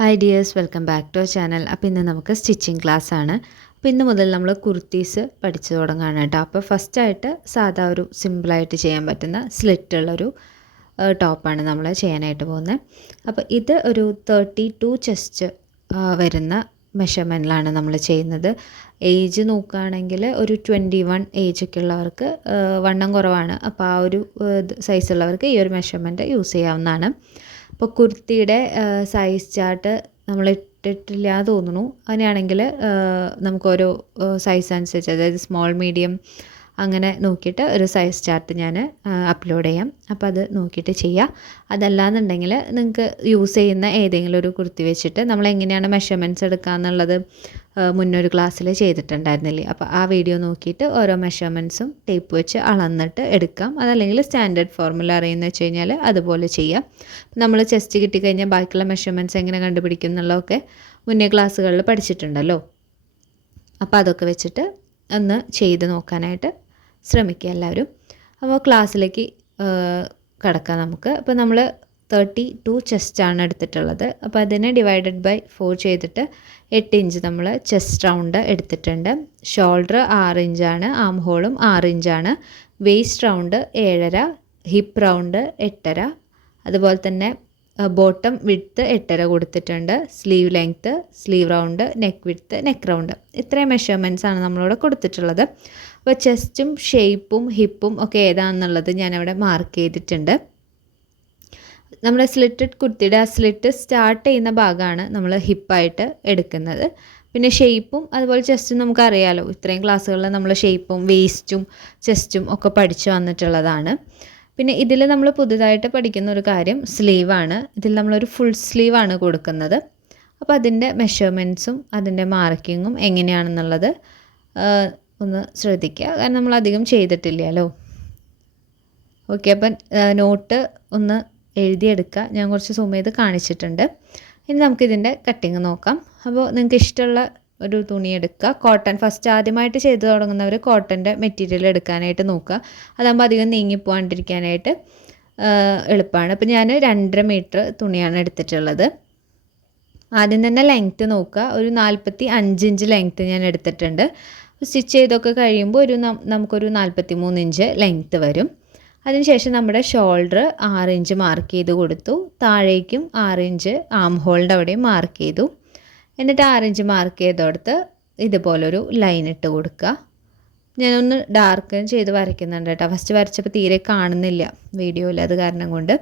Hi dears, welcome back to our channel. അപ്പോൾ ഇന്ന് നമുക്ക് സ്റ്റിച്ചിങ് ക്ലാസ് ആണ്. അപ്പോൾ ഇന്ന് മുതൽ നമ്മൾ കുർത്തീസ് പഠിച്ചു തുടങ്ങാണ് കേട്ടോ. അപ്പോൾ ഫസ്റ്റായിട്ട് സാധാ ഒരു സിമ്പിളായിട്ട് ചെയ്യാൻ പറ്റുന്ന സ്ലിറ്റുള്ളൊരു ടോപ്പാണ് നമ്മൾ ചെയ്യാനായിട്ട് പോകുന്നത്. അപ്പോൾ ഇത് ഒരു 32 ചെസ്റ്റ് വരുന്ന മെഷർമെൻറ്റിലാണ് നമ്മൾ ചെയ്യുന്നത്. ഏജ് നോക്കുകയാണെങ്കിൽ ഒരു 21 ഏജൊക്കെ ഉള്ളവർക്ക് വണ്ണം കുറവാണ്. അപ്പോൾ ആ ഒരു സൈസുള്ളവർക്ക് ഈ ഒരു മെഷർമെൻറ്റ് യൂസ് ചെയ്യാവുന്നതാണ്. അപ്പോൾ കുർത്തിയുടെ സൈസ് ചാർട്ട് നമ്മൾ ഇട്ടിട്ടില്ല തോന്നുന്നു. അങ്ങനെയാണെങ്കിൽ നമുക്കോരോ സൈസ് അനുസരിച്ച്, അതായത് സ്മോൾ മീഡിയം അങ്ങനെ നോക്കിയിട്ട് ഒരു സൈസ് ചാർട്ട് ഞാൻ അപ്ലോഡ് ചെയ്യാം. അപ്പോൾ അത് നോക്കിയിട്ട് ചെയ്യുക. അതല്ലാന്നുണ്ടെങ്കിൽ നിങ്ങൾക്ക് യൂസ് ചെയ്യുന്ന ഏതെങ്കിലും ഒരു കുർത്തി വെച്ചിട്ട് നമ്മൾ എങ്ങനെയാണ് മെഷർമെൻറ്റ്സ് എടുക്കുക എന്നുള്ളത് മുന്നൊരു ക്ലാസ്സിൽ ചെയ്തിട്ടുണ്ടായിരുന്നില്ലേ. അപ്പോൾ ആ വീഡിയോ നോക്കിയിട്ട് ഓരോ മെഷർമെൻറ്റ്സും ടേപ്പ് വെച്ച് അളന്നിട്ട് എടുക്കാം. അതല്ലെങ്കിൽ സ്റ്റാൻഡേർഡ് ഫോർമുല അറിയുമെന്ന് വെച്ച് കഴിഞ്ഞാൽ അതുപോലെ ചെയ്യാം. നമ്മൾ ചെസ്റ്റ് കിട്ടിക്കഴിഞ്ഞാൽ ബാക്കിയുള്ള മെഷർമെൻറ്റ്സ് എങ്ങനെ കണ്ടുപിടിക്കും എന്നുള്ളതൊക്കെ മുന്നേ ക്ലാസ്സുകളിൽ പഠിച്ചിട്ടുണ്ടല്ലോ. അപ്പോൾ അതൊക്കെ വെച്ചിട്ട് ഒന്ന് ചെയ്ത് നോക്കാനായിട്ട് ശ്രമിക്കുക എല്ലാവരും. അപ്പോൾ ക്ലാസ്സിലേക്ക് കിടക്കാം നമുക്ക്. അപ്പോൾ നമ്മൾ 32 ചെസ്റ്റാണ് എടുത്തിട്ടുള്ളത്. അപ്പോൾ അതിനെ ഡിവൈഡഡ് ബൈ 4 ചെയ്തിട്ട് 8 ഇഞ്ച് നമ്മൾ ചെസ്റ്റ് റൗണ്ട് എടുത്തിട്ടുണ്ട്. ഷോൾഡർ 6 ഇഞ്ചാണ്, ആം ഹോളും 6 ഇഞ്ചാണ്. വേസ്റ്റ് റൗണ്ട് 7.5, ഹിപ്പ് റൗണ്ട് 8.5, അതുപോലെ തന്നെ ബോട്ടം വിഡ്ത്ത് 8.5 കൊടുത്തിട്ടുണ്ട്. Sleeve length, sleeve round, neck width, neck round, ഇത്രയും മെഷർമെൻറ്റ്സ് ആണ് നമ്മളിവിടെ കൊടുത്തിട്ടുള്ളത്. അപ്പോൾ ചെസ്റ്റും ഷേപ്പും ഹിപ്പും ഒക്കെ ഏതാണെന്നുള്ളത് ഞാനവിടെ മാർക്ക് ചെയ്തിട്ടുണ്ട്. നമ്മുടെ സ്ലിറ്റഡ് കുർത്തിയുടെ ആ സ്ലിറ്റ് സ്റ്റാർട്ട് ചെയ്യുന്ന ഭാഗമാണ് നമ്മൾ ഹിപ്പായിട്ട് എടുക്കുന്നത്. പിന്നെ ഷേപ്പും അതുപോലെ ചെസ്റ്റും നമുക്കറിയാലോ, ഇത്രയും ക്ലാസ്സുകളിൽ നമ്മൾ ഷേപ്പും വേസ്റ്റും ചെസ്റ്റും ഒക്കെ പഠിച്ചു വന്നിട്ടുള്ളതാണ്. പിന്നെ ഇതിൽ നമ്മൾ പുതുതായിട്ട് പഠിക്കുന്ന ഒരു കാര്യം സ്ലീവാണ്. ഇതിൽ നമ്മളൊരു ഫുൾ സ്ലീവാണ് കൊടുക്കുന്നത്. അപ്പോൾ അതിൻ്റെ മെഷർമെൻറ്റ്സും അതിൻ്റെ മാർക്കിങ്ങും എങ്ങനെയാണെന്നുള്ളത് ഒന്ന് ശ്രദ്ധിക്കുക, കാരണം നമ്മൾ അധികം ചെയ്തിട്ടില്ലല്ലോ. ഓക്കെ, അപ്പം നോട്ട് ഒന്ന് എഴുതിയെടുക്കുക. ഞാൻ കുറച്ച് സൂം ചെയ്ത് കാണിച്ചിട്ടുണ്ട്. ഇനി നമുക്കിതിൻ്റെ കട്ടിങ് നോക്കാം. അപ്പോൾ നിങ്ങൾക്ക് ഇഷ്ടമുള്ള ഒരു തുണി എടുക്കുക. കോട്ടൺ, ഫസ്റ്റ് ആദ്യമായിട്ട് ചെയ്ത് തുടങ്ങുന്നവർ കോട്ടൻ്റെ മെറ്റീരിയൽ എടുക്കാനായിട്ട് നോക്കുക. അതാകുമ്പോൾ അധികം നീങ്ങിപ്പോകാണ്ടിരിക്കാനായിട്ട് എളുപ്പമാണ്. അപ്പോൾ ഞാൻ 2.5 മീറ്റർ തുണിയാണ് എടുത്തിട്ടുള്ളത്. ആദ്യം തന്നെ ലെങ്ത്ത് നോക്കുക. ഒരു 45 ഇഞ്ച് ലെങ്ത്ത് ഞാൻ എടുത്തിട്ടുണ്ട്. സ്റ്റിച്ച് ചെയ്തൊക്കെ കഴിയുമ്പോൾ നമുക്കൊരു 43 ഇഞ്ച് ലെങ്ത്ത് വരും. അതിനുശേഷം നമ്മുടെ ഷോൾഡർ 6 ഇഞ്ച് മാർക്ക് ചെയ്ത് കൊടുത്തു. താഴേക്കും 6 ഇഞ്ച് ആം ഹോളിൻ്റെ അവിടെയും മാർക്ക് ചെയ്തു. എന്നിട്ട് 6 ഇഞ്ച് മാർക്ക് ചെയ്തെടുത്ത് ഇതുപോലൊരു ലൈൻ ഇട്ട് കൊടുക്കുക. ഞാനൊന്ന് ഡാർക്ക് ചെയ്ത് വരയ്ക്കുന്നുണ്ട് കേട്ടോ. ഫസ്റ്റ് വരച്ചപ്പോൾ തീരെ കാണുന്നില്ല വീഡിയോയിൽ, അത് കാരണം കൊണ്ട്.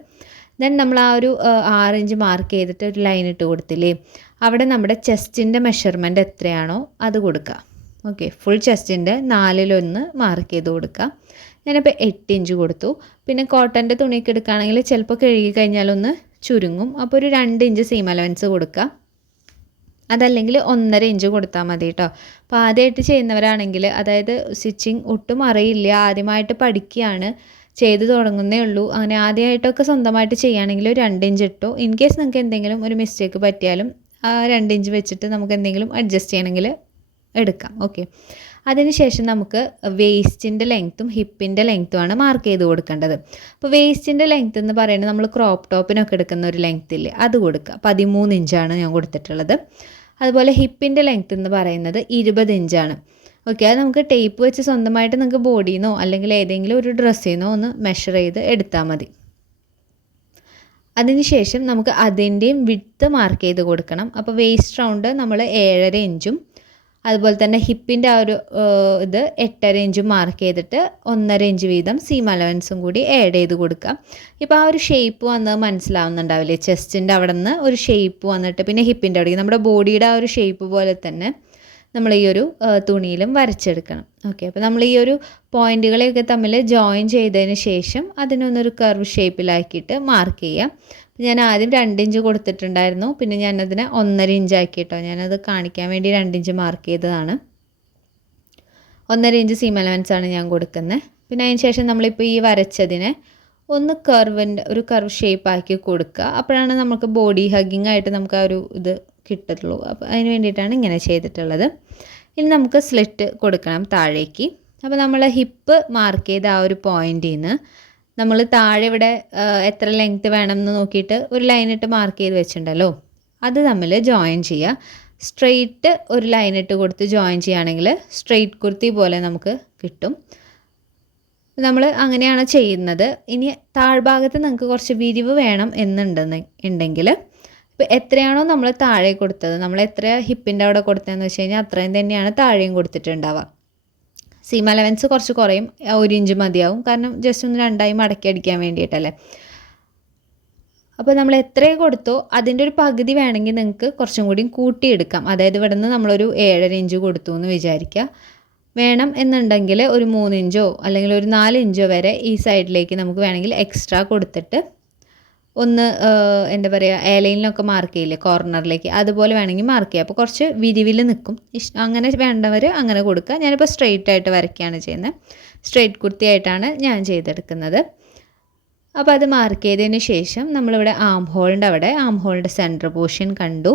ദെൻ നമ്മൾ ആ ഒരു 6 ഇഞ്ച് മാർക്ക് ചെയ്തിട്ട് ഒരു ലൈൻ ഇട്ട് കൊടുത്തില്ലേ, അവിടെ നമ്മുടെ ചെസ്റ്റിൻ്റെ മെഷർമെൻറ്റ് എത്രയാണോ അത് കൊടുക്കുക. ഓക്കെ, ഫുൾ ചെസ്റ്റിൻ്റെ 4/1 മാർക്ക് ചെയ്ത് കൊടുക്കുക. ഞാനിപ്പോൾ 8 ഇഞ്ച് കൊടുത്തു. പിന്നെ കോട്ടൻ്റെ തുണിയൊക്കെ എടുക്കുകയാണെങ്കിൽ ചിലപ്പോൾ കഴുകി കഴിഞ്ഞാലൊന്ന് ചുരുങ്ങും. അപ്പോൾ ഒരു 2 ഇഞ്ച് സീം അലവൻസ് കൊടുക്കുക. അതല്ലെങ്കിൽ 1.5 ഇഞ്ച് കൊടുത്താൽ മതി കേട്ടോ. അപ്പോൾ ആദ്യമായിട്ട് ചെയ്യുന്നവരാണെങ്കിൽ, അതായത് സ്റ്റിച്ചിങ് ഒട്ടും അറിയില്ല, ആദ്യമായിട്ട് പഠിക്കുകയാണ്, ചെയ്ത് തുടങ്ങുന്നേ ഉള്ളൂ, അങ്ങനെ ആദ്യമായിട്ടൊക്കെ സ്വന്തമായിട്ട് ചെയ്യുകയാണെങ്കിൽ ഒരു 2 ഇഞ്ച് ഇട്ടോ. ഇൻ കേസ് നിങ്ങൾക്ക് എന്തെങ്കിലും ഒരു മിസ്റ്റേക്ക് പറ്റിയാലും ആ 2 ഇഞ്ച് വെച്ചിട്ട് നമുക്ക് എന്തെങ്കിലും അഡ്ജസ്റ്റ് ചെയ്യണമെങ്കിൽ എടുക്കാം. ഓക്കെ, അതിനുശേഷം നമുക്ക് വേസ്റ്റിൻ്റെ ലെങ്ത്തും ഹിപ്പിൻ്റെ ലെങ്ത്തുമാണ് മാർക്ക് ചെയ്ത് കൊടുക്കേണ്ടത്. അപ്പോൾ വേസ്റ്റിൻ്റെ ലെങ്ത്ത് എന്ന് പറയുന്നത് നമ്മൾ ക്രോപ്പ് ടോപ്പിനൊക്കെ എടുക്കുന്ന ഒരു ലെങ്ത്ത് ഇല്ലേ, അത് കൊടുക്കുക. 13 ഇഞ്ചാണ് ഞാൻ കൊടുത്തിട്ടുള്ളത്. അതുപോലെ ഹിപ്പിൻ്റെ ലെങ്ത്ത് എന്ന് പറയുന്നത് 20 ഇഞ്ചാണ്. ഓക്കെ, അത് നമുക്ക് ടേപ്പ് വെച്ച് സ്വന്തമായിട്ട് നിങ്ങൾക്ക് ബോഡിയിൽ നിന്നോ അല്ലെങ്കിൽ ഏതെങ്കിലും ഒരു ഡ്രസ്സിൽ നിന്നോ ഒന്ന് മെഷർ ചെയ്ത് എടുത്താൽ മതി. അതിനുശേഷം നമുക്ക് അതിൻ്റെയും വിഡ്ത്ത് മാർക്ക് ചെയ്ത് കൊടുക്കണം. അപ്പോൾ വേസ്റ്റ് റൗണ്ട് നമ്മൾ 7.5 ഇഞ്ചും അതുപോലെ തന്നെ ഹിപ്പിൻ്റെ ആ ഒരു ഇത് 8.5 ഇഞ്ചും മാർക്ക് ചെയ്തിട്ട് 1.5 ഇഞ്ച് വീതം സീം അലവൻസും കൂടി ആഡ് ചെയ്ത് കൊടുക്കാം. ഇപ്പോൾ ആ ഒരു ഷേപ്പ് വന്നത് മനസ്സിലാവുന്നുണ്ടാവില്ലേ, ചെസ്റ്റിൻ്റെ അവിടെ നിന്ന് ഒരു ഷേപ്പ് വന്നിട്ട് പിന്നെ ഹിപ്പിൻ്റെ അവിടെ നമ്മുടെ ബോഡിയുടെ ആ ഒരു ഷേപ്പ് പോലെ തന്നെ നമ്മൾ ഈ ഒരു തുണിയിലും വരച്ചെടുക്കണം. ഓക്കെ, അപ്പോൾ നമ്മൾ ഈ ഒരു പോയിൻറ്റുകളെയൊക്കെ തമ്മിൽ ജോയിൻ ചെയ്തതിന് ശേഷം അതിനൊന്നൊരു കർവ് ഷേപ്പിലാക്കിയിട്ട് മാർക്ക് ചെയ്യാം. ഞാൻ ആദ്യം 2 ഇഞ്ച് കൊടുത്തിട്ടുണ്ടായിരുന്നു, പിന്നെ ഞാനതിനെ 1.5 ഇഞ്ച് ആക്കി കേട്ടോ. ഞാനത് കാണിക്കാൻ വേണ്ടി 2 ഇഞ്ച് മാർക്ക് ചെയ്തതാണ്. 1.5 ഇഞ്ച് സീം അലവൻസ് ആണ് ഞാൻ കൊടുക്കുന്നത്. പിന്നെ അതിന് ശേഷം നമ്മളിപ്പോൾ ഈ വരച്ചതിനെ ഒന്ന് ഒരു കർവ് ഷേപ്പ് ആക്കി കൊടുക്കുക. അപ്പോഴാണ് നമുക്ക് ബോഡി ഹഗ്ഗിങ് ആയിട്ട് നമുക്ക് ആ ഒരു ഇത് കിട്ടുള്ളൂ. അപ്പോൾ അതിന് വേണ്ടിയിട്ടാണ് ഇങ്ങനെ ചെയ്തിട്ടുള്ളത്. ഇനി നമുക്ക് സ്ലിറ്റ് കൊടുക്കണം താഴേക്ക്. അപ്പോൾ നമ്മൾ ഹിപ്പ് മാർക്ക് ചെയ്ത ആ ഒരു പോയിൻറ്റിൽ നിന്ന് നമ്മൾ താഴെ ഇവിടെ എത്ര ലെങ്ത്ത് വേണം എന്ന് നോക്കിയിട്ട് ഒരു ലൈനിട്ട് മാർക്ക് ചെയ്ത് വെച്ചിട്ടുണ്ടല്ലോ, അത് തമ്മിൽ ജോയിൻ ചെയ്യുക. സ്ട്രെയിറ്റ് ഒരു ലൈൻ ഇട്ട് കൊടുത്ത് ജോയിൻ ചെയ്യുകയാണെങ്കിൽ സ്ട്രെയിറ്റ് കുർത്തി പോലെ നമുക്ക് കിട്ടും. നമ്മൾ അങ്ങനെയാണ് ചെയ്യുന്നത്. ഇനി താഴ്ഭാഗത്ത് നിങ്ങൾക്ക് കുറച്ച് വിരിവ് വേണം ഉണ്ടെങ്കിൽ ഇപ്പോൾ എത്രയാണോ നമ്മൾ താഴെ കൊടുത്തത്, നമ്മൾ എത്ര ഹിപ്പിൻ്റെ അവിടെ കൊടുത്തതെന്ന് വെച്ച് കഴിഞ്ഞാൽ അത്രയും തന്നെയാണ് താഴെയും കൊടുത്തിട്ടുണ്ടാവുക. സീം അലവൻസ് കുറച്ച് കുറയും, 1 ഇഞ്ച് മതിയാവും. കാരണം ജസ്റ്റ് ഒന്ന് 2ആയി മടക്കി അടിക്കാൻ വേണ്ടിയിട്ടല്ലേ. അപ്പോൾ നമ്മൾ എത്രയും കൊടുത്തോ അതിൻ്റെ ഒരു പകുതി വേണമെങ്കിൽ നിങ്ങൾക്ക് കുറച്ചും കൂടി കൂട്ടിയെടുക്കാം. അതായത് ഇവിടെ നിന്ന് നമ്മളൊരു 7.5 ഇഞ്ച് കൊടുത്തു എന്ന് വിചാരിക്കുക. വേണം എന്നുണ്ടെങ്കിൽ ഒരു 3 ഇഞ്ചോ അല്ലെങ്കിൽ ഒരു 4 ഇഞ്ചോ വരെ ഈ സൈഡിലേക്ക് നമുക്ക് വേണമെങ്കിൽ എക്സ്ട്രാ കൊടുത്തിട്ട് ഒന്ന് എന്താ പറയുക, എയർലൈനിലൊക്കെ മാർക്ക് ചെയ്യില്ലേ കോർണറിലേക്ക്, അതുപോലെ വേണമെങ്കിൽ മാർക്ക് ചെയ്യുക. അപ്പോൾ കുറച്ച് വിരിവിൽ നിൽക്കും. അങ്ങനെ വേണ്ടവർ അങ്ങനെ കൊടുക്കുക. ഞാനിപ്പോൾ സ്ട്രെയിറ്റ് ആയിട്ട് വരയ്ക്കുകയാണ് ചെയ്യുന്നത്. സ്ട്രെയിറ്റ് കുർത്തിയായിട്ടാണ് ഞാൻ ചെയ്തെടുക്കുന്നത്. അപ്പോൾ അത് മാർക്ക് ചെയ്തതിന് ശേഷം നമ്മളിവിടെ ആം ഹോളിൻ്റെ അവിടെ ആം ഹോളിൻ്റെ സെൻറ്റർ പോർഷൻ കണ്ടു.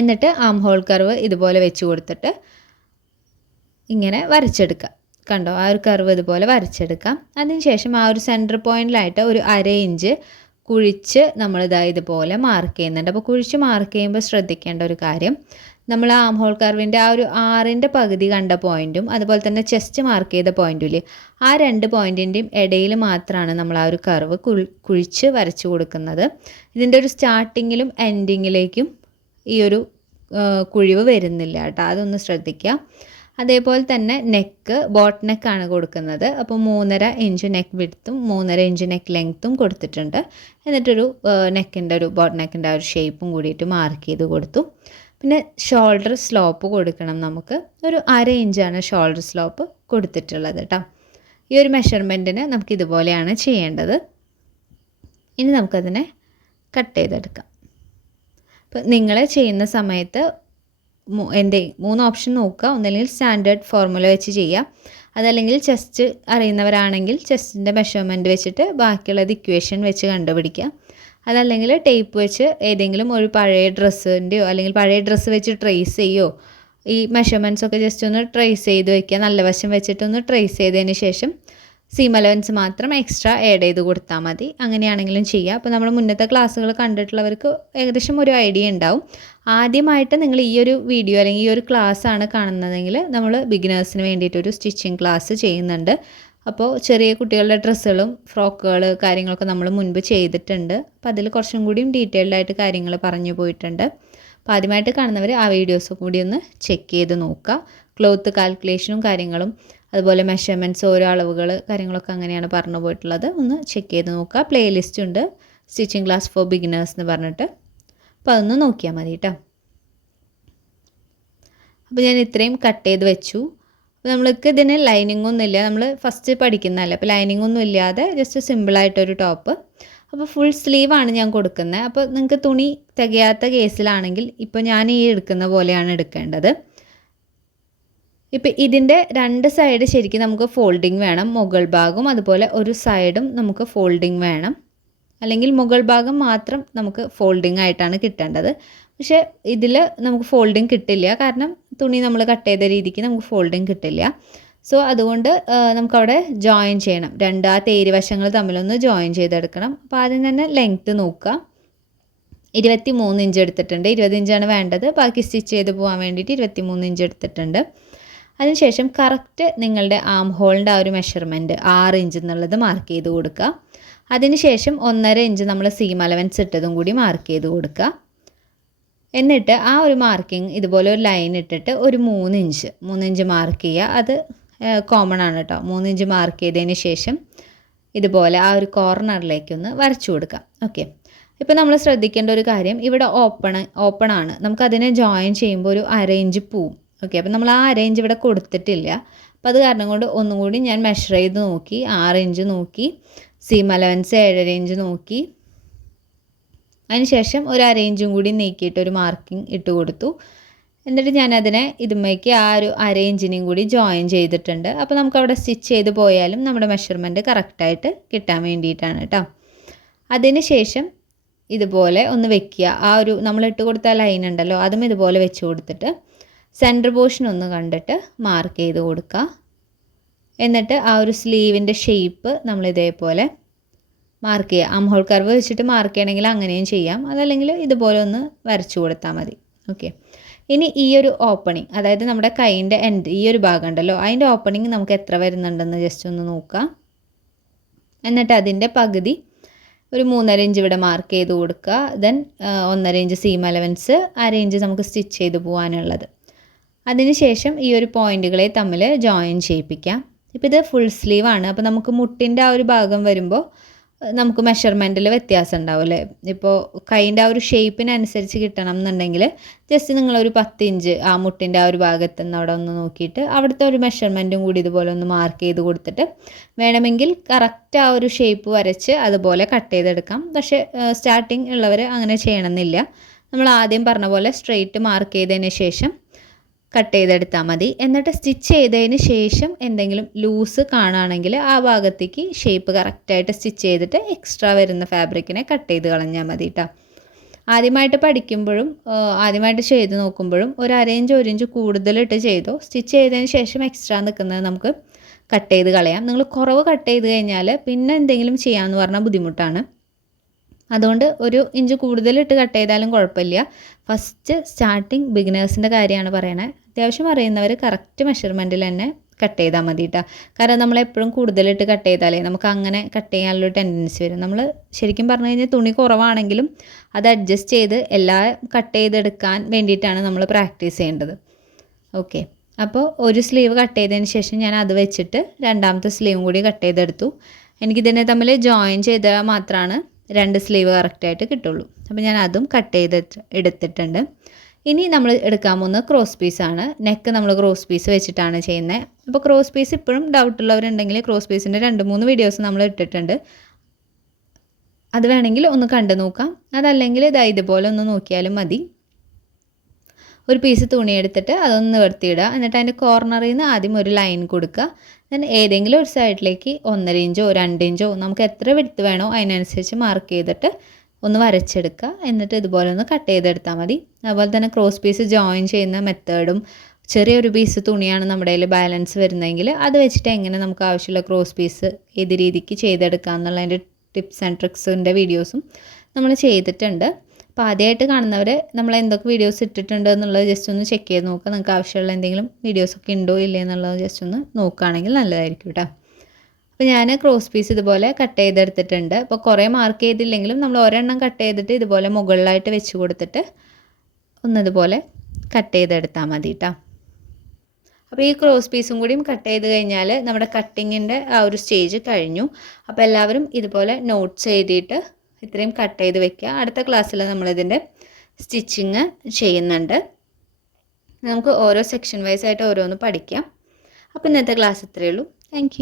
എന്നിട്ട് ആം ഹോൾ കർവ് ഇതുപോലെ വെച്ച് കൊടുത്തിട്ട് ഇങ്ങനെ വരച്ചെടുക്കുക. കണ്ടോ, ആ ഒരു കർവ് ഇതുപോലെ വരച്ചെടുക്കാം. അതിനുശേഷം ആ ഒരു സെൻറ്റർ പോയിൻറ്റിലായിട്ട് ഒരു 1/2 ഇഞ്ച് കുഴിച്ച് നമ്മളിതാ ഇതുപോലെ മാർക്ക് ചെയ്യുന്നുണ്ട്. അപ്പോൾ കുഴിച്ച് മാർക്ക് ചെയ്യുമ്പോൾ ശ്രദ്ധിക്കേണ്ട ഒരു കാര്യം, നമ്മൾ ആ ആം ഹോൾ കർവിൻ്റെ ആ ഒരു 6ൻ്റെ പകുതി കണ്ട പോയിൻറ്റും അതുപോലെ തന്നെ ചെസ്റ്റ് മാർക്ക് ചെയ്ത പോയിൻറ്റും ഇല്ലേ, ആ 2 പോയിൻറ്റിൻ്റെയും ഇടയിൽ മാത്രമാണ് നമ്മൾ ആ ഒരു കർവ് കുഴിച്ച് വരച്ച് കൊടുക്കുന്നത്. ഇതിൻ്റെ ഒരു സ്റ്റാർട്ടിങ്ങിലും എൻഡിങ്ങിലേക്കും ഈ ഒരു കുഴിവ് വരുന്നില്ല കേട്ടോ, അതൊന്ന് ശ്രദ്ധിക്കുക. അതേപോലെ തന്നെ നെക്ക് ബോട്ട് നെക്കാണ് കൊടുക്കുന്നത്. അപ്പോൾ 3.5 ഇഞ്ച് നെക്ക് വിഡ്ത്തും 3.5 ഇഞ്ച് നെക്ക് ലെങ്ത്തും കൊടുത്തിട്ടുണ്ട്. എന്നിട്ടൊരു നെക്കിൻ്റെ ഒരു ബോട്ട് നെക്കിൻ്റെ ആ ഒരു ഷേപ്പും കൂടിയിട്ട് മാർക്ക് ചെയ്ത് കൊടുത്തു. പിന്നെ ഷോൾഡർ സ്ലോപ്പ് കൊടുക്കണം. നമുക്ക് ഒരു 1/2 ഇഞ്ചാണ് ഷോൾഡർ സ്ലോപ്പ് കൊടുത്തിട്ടുള്ളത് കേട്ടോ. ഈ ഒരു മെഷർമെൻറ്റിന് നമുക്കിതുപോലെയാണ് ചെയ്യേണ്ടത്. ഇനി നമുക്കതിനെ കട്ട് ചെയ്തെടുക്കാം. അപ്പോൾ നിങ്ങൾ ചെയ്യുന്ന സമയത്ത് എൻ്റെ 3 ഓപ്ഷൻ നോക്കുക. ഒന്നല്ലെങ്കിൽ സ്റ്റാൻഡേർഡ് ഫോർമുല വെച്ച് ചെയ്യുക, അതല്ലെങ്കിൽ ചെസ്റ്റ് അറിയുന്നവരാണെങ്കിൽ ചെസ്റ്റിൻ്റെ മെഷർമെൻറ്റ് വെച്ചിട്ട് ബാക്കിയുള്ളത് ഇക്വേഷൻ വെച്ച് കണ്ടുപിടിക്കുക. അതല്ലെങ്കിൽ ടേപ്പ് വെച്ച് ഏതെങ്കിലും ഒരു പഴയ ഡ്രസ്സിൻ്റെയോ അല്ലെങ്കിൽ പഴയ ഡ്രസ്സ് വെച്ച് ട്രേസ് ചെയ്യുമോ, ഈ മെഷർമെൻറ്റ്സൊക്കെ ജസ്റ്റ് ഒന്ന് ട്രേസ് ചെയ്ത് വയ്ക്കുക. നല്ല വശം വെച്ചിട്ടൊന്ന് ട്രേസ് ചെയ്തതിന് ശേഷം സീം അലവൻസ് മാത്രം എക്സ്ട്രാ ആഡ് ചെയ്ത് കൊടുത്താൽ മതി. അങ്ങനെയാണെങ്കിലും ചെയ്യുക. അപ്പോൾ നമ്മൾ മുന്നത്തെ ക്ലാസ്സുകൾ കണ്ടിട്ടുള്ളവർക്ക് ഏകദേശം ഒരു ഐഡിയ ഉണ്ടാവും. ആദ്യമായിട്ട് നിങ്ങൾ ഈ ഒരു വീഡിയോ അല്ലെങ്കിൽ ഈ ഒരു ക്ലാസ് ആണ് കാണുന്നതെങ്കിൽ നമ്മൾ ബിഗിനേഴ്സിന് വേണ്ടിയിട്ടൊരു സ്റ്റിച്ചിങ് ക്ലാസ് ചെയ്യുന്നുണ്ട്. അപ്പോൾ ചെറിയ കുട്ടികളുടെ ഡ്രസ്സുകളും ഫ്രോക്കുകൾ കാര്യങ്ങളൊക്കെ നമ്മൾ മുൻപ് ചെയ്തിട്ടുണ്ട്. അപ്പോൾ അതിൽ കുറച്ചും കൂടിയും ഡീറ്റെയിൽഡ് ആയിട്ട് കാര്യങ്ങൾ പറഞ്ഞു പോയിട്ടുണ്ട്. അപ്പോൾ ആദ്യമായിട്ട് കാണുന്നവർ ആ വീഡിയോസ് കൂടി ഒന്ന് ചെക്ക് ചെയ്ത് നോക്കുക. ക്ലോത്ത് കാൽക്കുലേഷനും കാര്യങ്ങളും അതുപോലെ മെഷർമെൻറ്റ്സ്, ഓരോ അളവുകൾ കാര്യങ്ങളൊക്കെ അങ്ങനെയാണ് പറഞ്ഞു പോയിട്ടുള്ളത്. ഒന്ന് ചെക്ക് ചെയ്ത് നോക്കുക. പ്ലേലിസ്റ്റ് ഉണ്ട്, സ്റ്റിച്ചിങ് ക്ലാസ് ഫോർ ബിഗിനേഴ്സ് എന്ന് പറഞ്ഞിട്ട്. അപ്പോൾ അതൊന്ന് നോക്കിയാൽ മതി കേട്ടോ. അപ്പോൾ ഞാൻ ഇത്രയും കട്ട് ചെയ്ത് വെച്ചു. അപ്പോൾ നമ്മൾക്ക് ഇതിന് ലൈനിങ് ഒന്നുമില്ല, നമ്മൾ ഫസ്റ്റ് പഠിക്കുന്നതല്ലേ. അപ്പോൾ ലൈനിങ് ഒന്നും ഇല്ലാതെ ജസ്റ്റ് സിമ്പിളായിട്ടൊരു ടോപ്പ്. അപ്പോൾ ഫുൾ സ്ലീവാണ് ഞാൻ കൊടുക്കുന്നത്. അപ്പോൾ നിങ്ങൾക്ക് തുണി തികയാത്ത കേസിലാണെങ്കിൽ ഇപ്പോൾ ഞാൻ ഈ എടുക്കുന്ന പോലെയാണ് എടുക്കേണ്ടത്. ഇപ്പോൾ ഇതിൻ്റെ 2 സൈഡ് ശരിക്കും നമുക്ക് ഫോൾഡിങ് വേണം. മുകൾ ഭാഗവും അതുപോലെ ഒരു സൈഡും നമുക്ക് ഫോൾഡിങ് വേണം. അല്ലെങ്കിൽ മുകൾ ഭാഗം മാത്രം നമുക്ക് ഫോൾഡിങ് ആയിട്ടാണ് കിട്ടേണ്ടത്. പക്ഷേ ഇതിൽ നമുക്ക് ഫോൾഡിങ് കിട്ടില്ല. കാരണം തുണി നമ്മൾ കട്ട് ചെയ്ത രീതിക്ക് നമുക്ക് ഫോൾഡിങ് കിട്ടില്ല. സോ അതുകൊണ്ട് നമുക്കവിടെ ജോയിൻ ചെയ്യണം. ആ തേര് വശങ്ങൾ തമ്മിലൊന്ന് ജോയിൻ ചെയ്തെടുക്കണം. അപ്പോൾ ആദ്യം തന്നെ ലെങ്ത്ത് നോക്കുക. 23 ഇഞ്ച് എടുത്തിട്ടുണ്ട്. 20 ഇഞ്ചാണ് വേണ്ടത്. ബാക്കി സ്റ്റിച്ച് ചെയ്ത് പോകാൻ വേണ്ടിയിട്ട് 23 ഇഞ്ച് എടുത്തിട്ടുണ്ട്. അതിനുശേഷം കറക്റ്റ് നിങ്ങളുടെ ആം ഹോളിൻ്റെ ആ ഒരു മെഷർമെൻറ്റ് 6 ഇഞ്ച് എന്നുള്ളത് മാർക്ക് ചെയ്ത് കൊടുക്കുക. അതിനുശേഷം 1.5 ഇഞ്ച് നമ്മൾ സീം അലവൻസ് ഇട്ടതും കൂടി മാർക്ക് ചെയ്ത് കൊടുക്കുക. എന്നിട്ട് ആ ഒരു മാർക്കിങ് ഇതുപോലെ ഒരു ലൈൻ ഇട്ടിട്ട് ഒരു 3 ഇഞ്ച് മാർക്ക് ചെയ്യുക. അത് കോമൺ ആണ് കേട്ടോ. 3 ഇഞ്ച് മാർക്ക് ചെയ്തതിന് ശേഷം ഇതുപോലെ ആ ഒരു കോർണറിലേക്കൊന്ന് വരച്ചു കൊടുക്കാം. ഓക്കെ, ഇപ്പോൾ നമ്മൾ ശ്രദ്ധിക്കേണ്ട ഒരു കാര്യം, ഇവിടെ ഓപ്പൺ ആണ്. നമുക്കതിനെ ജോയിൻ ചെയ്യുമ്പോൾ ഒരു 1/2 ഇഞ്ച് പോവും. ഓക്കെ, അപ്പോൾ നമ്മൾ ആ 1/2 ഇഞ്ച് ഇവിടെ കൊടുത്തിട്ടില്ല. അപ്പോൾ അത് കാരണം കൊണ്ട് ഒന്നും കൂടി ഞാൻ മെഷർ ചെയ്ത് നോക്കി. 6 ഇഞ്ച് നോക്കി, സീം അലവൻസ് 7.5 ഇഞ്ച് നോക്കി. അതിനുശേഷം ഒരു 1/2 ഇഞ്ചും കൂടി നീക്കിയിട്ട് ഒരു മാർക്കിംഗ് ഇട്ട് കൊടുത്തു. എന്നിട്ട് ഞാനതിനെ ഇതുമ്മേക്ക് ആ ഒരു 1/2 ഇഞ്ചിനെയും കൂടി ജോയിൻ ചെയ്തിട്ടുണ്ട്. അപ്പോൾ നമുക്കവിടെ സ്റ്റിച്ച് ചെയ്ത് പോയാലും നമ്മുടെ മെഷർമെൻറ്റ് കറക്റ്റായിട്ട് കിട്ടാൻ വേണ്ടിയിട്ടാണ് കേട്ടോ. അതിന് ശേഷം ഇതുപോലെ ഒന്ന് വെക്കുക. ആ ഒരു നമ്മൾ ഇട്ട് കൊടുത്ത ലൈൻ ഉണ്ടല്ലോ, അതും ഇതുപോലെ വെച്ച് കൊടുത്തിട്ട് സെൻറ്റർ പോർഷൻ ഒന്ന് കണ്ടിട്ട് മാർക്ക് ചെയ്ത് കൊടുക്കുക. എന്നിട്ട് ആ ഒരു സ്ലീവിൻ്റെ ഷേപ്പ് നമ്മൾ ഇതേപോലെ മാർക്ക് ചെയ്യുക. ആം ഹോൾ കർവ് വെച്ചിട്ട് മാർക്ക് ചെയ്യണമെങ്കിൽ അങ്ങനെയും ചെയ്യാം, അതല്ലെങ്കിൽ ഇതുപോലെ ഒന്ന് വരച്ചു കൊടുത്താൽ മതി. ഓക്കെ, ഇനി ഈ ഒരു ഓപ്പണിങ്, അതായത് നമ്മുടെ കൈയിൻ്റെ എൻഡ് ഈ ഒരു ഭാഗം ഉണ്ടല്ലോ, അതിൻ്റെ ഓപ്പണിങ് നമുക്ക് എത്ര വരുന്നുണ്ടെന്ന് ജസ്റ്റ് ഒന്ന് നോക്കാം. എന്നിട്ട് അതിൻ്റെ പകുതി ഒരു 3.5 ഇഞ്ച് ഇവിടെ മാർക്ക് ചെയ്ത് കൊടുക്കുക. Then 1.5 inch seam allowance, 1/2 inch നമുക്ക് സ്റ്റിച്ച് ചെയ്ത് പോകാനുള്ളത്. അതിനുശേഷം ഈ ഒരു പോയിൻറ്റുകളെ തമ്മിൽ ജോയിൻ ചെയ്യിപ്പിക്കാം. ഇപ്പോൾ ഇത് ഫുൾ സ്ലീവ് ആണ്, അപ്പോൾ നമുക്ക് മുട്ടിൻ്റെ ആ ഒരു ഭാഗം വരുമ്പോൾ നമുക്ക് മെഷർമെൻറ്റിൽ വ്യത്യാസം ഉണ്ടാവും അല്ലേ. ഇപ്പോൾ കൈൻ്റെ ആ ഒരു ഷേപ്പിനനുസരിച്ച് കിട്ടണം എന്നുണ്ടെങ്കിൽ ജസ്റ്റ് നിങ്ങളൊരു 10 ഇഞ്ച് ആ മുട്ടിൻ്റെ ആ ഒരു ഭാഗത്തുനിന്ന് അവിടെ ഒന്ന് നോക്കിയിട്ട് അവിടുത്തെ ഒരു മെഷർമെൻറ്റും കൂടി ഇതുപോലെ ഒന്ന് മാർക്ക് ചെയ്ത് കൊടുത്തിട്ട് വേണമെങ്കിൽ കറക്റ്റ് ആ ഒരു ഷേപ്പ് വരച്ച് അതുപോലെ കട്ട് ചെയ്തെടുക്കാം. പക്ഷേ സ്റ്റാർട്ടിങ് ഉള്ളവർ അങ്ങനെ ചെയ്യണമെന്നില്ല. നമ്മൾ ആദ്യം പറഞ്ഞ പോലെ സ്ട്രെയിറ്റ് മാർക്ക് ചെയ്തതിന് ശേഷം കട്ട് ചെയ്തെടുത്താൽ മതി. എന്നിട്ട് സ്റ്റിച്ച് ചെയ്തതിന് ശേഷം എന്തെങ്കിലും ലൂസ് കാണുകയാണെങ്കിൽ ആ ഭാഗത്തേക്ക് ഷേപ്പ് കറക്റ്റായിട്ട് സ്റ്റിച്ച് ചെയ്തിട്ട് എക്സ്ട്രാ വരുന്ന ഫാബ്രിക്കിനെ കട്ട് ചെയ്ത് കളഞ്ഞാൽ മതി കേട്ടോ. ആദ്യമായിട്ട് പഠിക്കുമ്പോഴും ആദ്യമായിട്ട് ചെയ്ത് നോക്കുമ്പോഴും ഒരു 1/2 ഇഞ്ച് 1 ഇഞ്ച് കൂടുതലിട്ട് ചെയ്തോ. സ്റ്റിച്ച് ചെയ്തതിന് ശേഷം എക്സ്ട്രാ നിൽക്കുന്നത് നമുക്ക് കട്ട് ചെയ്ത് കളയാം. നിങ്ങൾ കുറവ് കട്ട് ചെയ്ത് കഴിഞ്ഞാൽ പിന്നെ എന്തെങ്കിലും ചെയ്യാമെന്ന് പറഞ്ഞാൽ ബുദ്ധിമുട്ടാണ്. അതുകൊണ്ട് 1 ഇഞ്ച് കൂടുതലിട്ട് കട്ട് ചെയ്താലും കുഴപ്പമില്ല. ഫസ്റ്റ് സ്റ്റാർട്ടിങ് ബിഗിനേഴ്സിൻ്റെ കാര്യമാണ് പറയണത്. അത്യാവശ്യം അറിയുന്നവർ കറക്റ്റ് മെഷർമെൻറ്റിൽ തന്നെ കട്ട് ചെയ്താൽ മതി കേട്ടോ. കാരണം നമ്മളെപ്പോഴും കൂടുതലിട്ട് കട്ട് ചെയ്താലേ നമുക്ക് അങ്ങനെ കട്ട് ചെയ്യാനുള്ളൊരു ടെൻഡൻസി വരും. നമ്മൾ ശരിക്കും പറഞ്ഞു കഴിഞ്ഞാൽ തുണി കുറവാണെങ്കിലും അത് അഡ്ജസ്റ്റ് ചെയ്ത് എല്ലാം കട്ട് ചെയ്തെടുക്കാൻ വേണ്ടിയിട്ടാണ് നമ്മൾ പ്രാക്ടീസ് ചെയ്യേണ്ടത്. ഓക്കെ, അപ്പോൾ ഒരു സ്ലീവ് കട്ട് ചെയ്തതിന് ശേഷം ഞാൻ അത് വെച്ചിട്ട് രണ്ടാമത്തെ സ്ലീവും കൂടി കട്ട് ചെയ്തെടുത്തു. എനിക്കിതിനെ തമ്മിൽ ജോയിൻ ചെയ്താൽ മാത്രമാണ് 2 സ്ലീവ് കറക്റ്റായിട്ട് കിട്ടുള്ളൂ. അപ്പോൾ ഞാൻ അതും കട്ട് എടുത്തിട്ടുണ്ട്. ഇനി നമ്മൾ എടുക്കാൻ പോകുന്നത് ക്രോസ് പീസാണ്. നെക്ക് നമ്മൾ ക്രോസ് പീസ് വെച്ചിട്ടാണ് ചെയ്യുന്നത്. അപ്പോൾ ക്രോസ് പീസ് ഇപ്പോഴും ഡൗട്ടുള്ളവരുണ്ടെങ്കിൽ ക്രോസ് പീസിൻ്റെ 2-3 വീഡിയോസ് നമ്മൾ ഇട്ടിട്ടുണ്ട്. അത് വേണമെങ്കിൽ ഒന്ന് കണ്ടു നോക്കാം. അതല്ലെങ്കിൽ ഇതുപോലെ ഒന്ന് നോക്കിയാലും മതി. ഒരു പീസ് തുണി എടുത്തിട്ട് അതൊന്ന് നിവർത്തിയിടുക. എന്നിട്ട് അതിൻ്റെ കോർണറിൽ നിന്ന് ആദ്യം ഒരു ലൈൻ കൊടുക്കുക. ദെൻ ഏതെങ്കിലും ഒരു സൈഡിലേക്ക് 1.5 ഇഞ്ചോ 2 ഇഞ്ചോ നമുക്ക് എത്ര വിഡ്ത്ത് വേണോ അതിനനുസരിച്ച് മാർക്ക് ചെയ്തിട്ട് ഒന്ന് വരച്ചെടുക്കുക. എന്നിട്ട് ഇതുപോലെ ഒന്ന് കട്ട് ചെയ്തെടുത്താൽ മതി. അതുപോലെ തന്നെ ക്രോസ് പീസ് ജോയിൻ ചെയ്യുന്ന മെത്തേഡും, ചെറിയൊരു പീസ് തുണിയാണ് നമ്മുടെ കയ്യിൽ ബാലൻസ് വരുന്നതെങ്കിൽ അത് വെച്ചിട്ട് എങ്ങനെ നമുക്ക് ആവശ്യമുള്ള ക്രോസ് പീസ് ഏത് രീതിക്ക് ചെയ്തെടുക്കുക എന്നുള്ളതിൻ്റെ ടിപ്സ് ആൻഡ് ട്രിക്സിൻ്റെ വീഡിയോസും നമ്മൾ ചെയ്തിട്ടുണ്ട്. അപ്പോൾ ആദ്യമായിട്ട് കാണുന്നവർ നമ്മൾ എന്തൊക്കെ വീഡിയോസ് ഇട്ടിട്ടുണ്ട് എന്നുള്ളത് ജസ്റ്റ് ഒന്ന് ചെക്ക് ചെയ്ത് നോക്കുക. നിങ്ങൾക്ക് ആവശ്യമുള്ള എന്തെങ്കിലും വീഡിയോസൊക്കെ ഉണ്ടോ ഇല്ലേ എന്നുള്ളത് ജസ്റ്റ് ഒന്ന് നോക്കുകയാണെങ്കിൽ നല്ലതായിരിക്കും കേട്ടോ. അപ്പോൾ ഞാൻ ക്രോസ് പീസ് ഇതുപോലെ കട്ട് ചെയ്തെടുത്തിട്ടുണ്ട്. അപ്പോൾ കുറേ മാർക്ക് ചെയ്തില്ലെങ്കിലും നമ്മൾ ഒരെണ്ണം കട്ട് ചെയ്തിട്ട് ഇതുപോലെ മുകളിലായിട്ട് വെച്ച് കൊടുത്തിട്ട് ഒന്നിതുപോലെ കട്ട് ചെയ്തെടുത്താൽ മതി കേട്ടോ. അപ്പോൾ ഈ ക്രോസ് പീസും കൂടിയും കട്ട് ചെയ്ത് കഴിഞ്ഞാൽ നമ്മുടെ കട്ടിങ്ങിൻ്റെ ആ ഒരു സ്റ്റേജ് കഴിഞ്ഞു. അപ്പോൾ എല്ലാവരും ഇതുപോലെ നോട്ട്സ് എഴുതിയിട്ട് ഇത്രയും കട്ട് ചെയ്ത് വെക്കുക. അടുത്ത ക്ലാസ്സിൽ നമ്മളിതിൻ്റെ സ്റ്റിച്ചിങ് ചെയ്യുന്നുണ്ട്. നമുക്ക് ഓരോ സെക്ഷൻ വൈസ് ആയിട്ട് ഓരോന്ന് പഠിക്കാം. അപ്പോൾ ഇന്നത്തെ ക്ലാസ് ഇത്രയേ ഉള്ളൂ. താങ്ക്